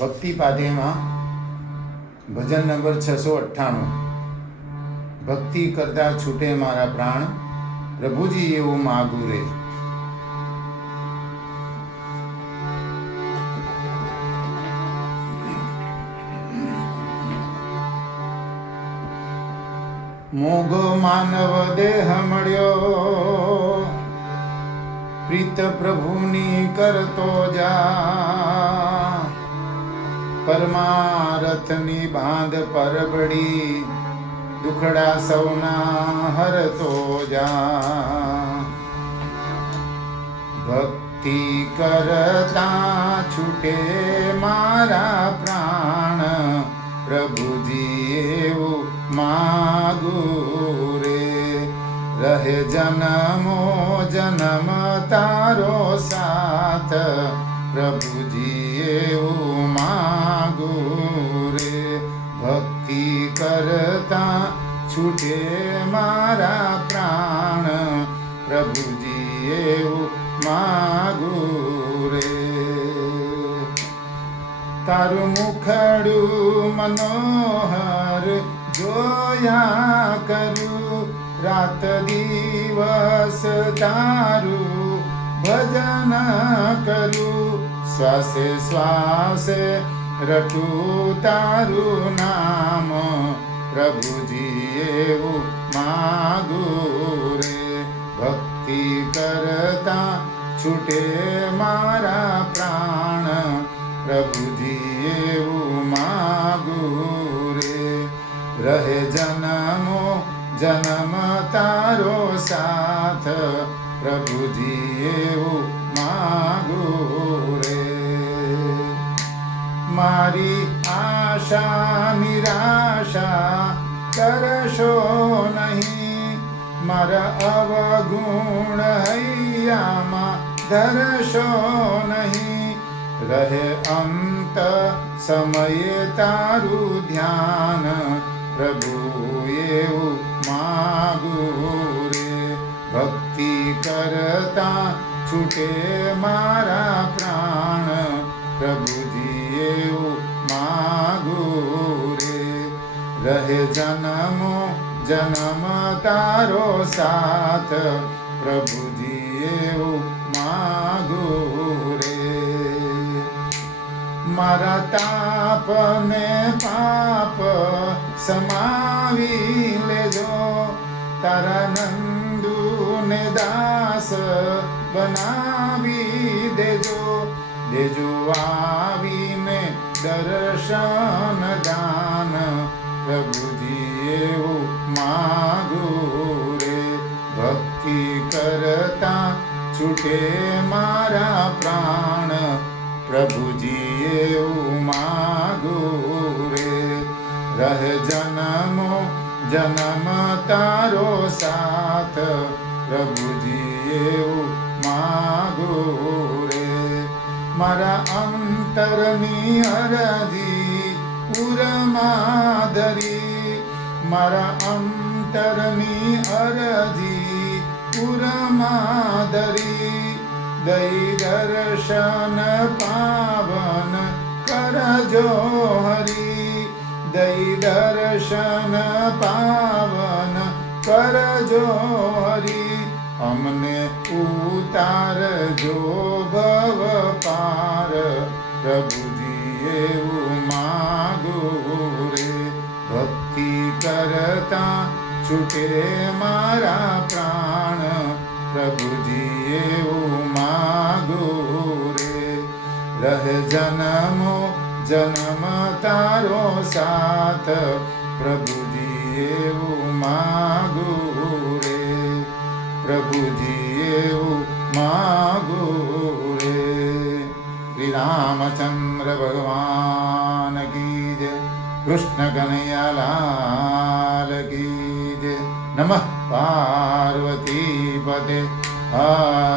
ભક્તિ પાધેમાં ભજન નંબર 698. ભક્તિ કરતા છૂટે મારા પ્રાણ, પ્રભુજી એવું માગું રે. મોઘો માનવ દેહ મળ્યો, પ્રીત પ્રભુની કરતો જા. પરમારથની બાંધ પરબડી, દુખડા સૌના હરતો જા. ભક્તિ કરતા છૂટે મારા પ્રાણ, પ્રભુજી એવું માગું રે. રહે જન્મો જન્મ તારો સાથ, પ્રભુજી એવું માગું રે. ભક્તિ કરતા છૂટે મારા પ્રાણ, પ્રભુજી એવું માગું રે. તારું મુખડું મનોહર જોયા કરું, રાત દિવસ તારું ભજન કરું. શ્વાસે શ્વાસે રટું તારું નામ, પ્રભુજી એવું માગું રે. ભક્તિ કરતા છૂટે મારા પ્રાણ, પ્રભુજી એવું માગું રે. રહે જન્મો જન્મ તારો સાથ, પ્રભુજી એવું માગું રે. મારી આશા નિરાશા કરશો નહીં, મારા અવગુણ હૈયામાં ધરશો નહીં. રહે અંત સમયે તારું ધ્યાન, પ્રભુ એવું માગું રે. ભક્તિ કરતા છૂટે મારા પ્રાણ, પ્રભુજી એવું માગું રે. રહે જન્મો જન્મ તારો સાથ, પ્રભુજી એવું માગું રે. મારા તાપ ને પાપ સમાવી લેજો, તારા નંદુ ને દાસ બનાવી દેજો. દેજો આવીને દર્શન દાન, પ્રભુજી એવું માગું રે. ભક્તિ કરતા છૂટે મારા પ્રાણ, પ્રભુજી એવું માગું રે. રહે જન્મો જન્મ તારો સાથ, પ્રભુજી એવું માગું રે. મારા અંતરની અરજી પૂરમાં ધરી, મારા અંતરની અરજી પૂરમાં ધરી. દઈ દર્શન પાવન કરજો હરી, દઈ દર્શન પાવન કરજો હરી. અમને ઉતારજો ભવ પાર, પ્રભુજી એવું માગું રે. ભક્તિ કરતા છૂટે મારા પ્રાણ, પ્રભુજી એવું માગું રે. રહે જન્મો જન્મ તારો સાથ, પ્રભુજી એવું માગું રે. પ્રભુજી એવું માગું રે. શ્રી રામચંદ્ર ભગવાન કી જય, કૃષ્ણ કનૈયા લાલ કી જય. નમઃ પાર્વતી પતે હર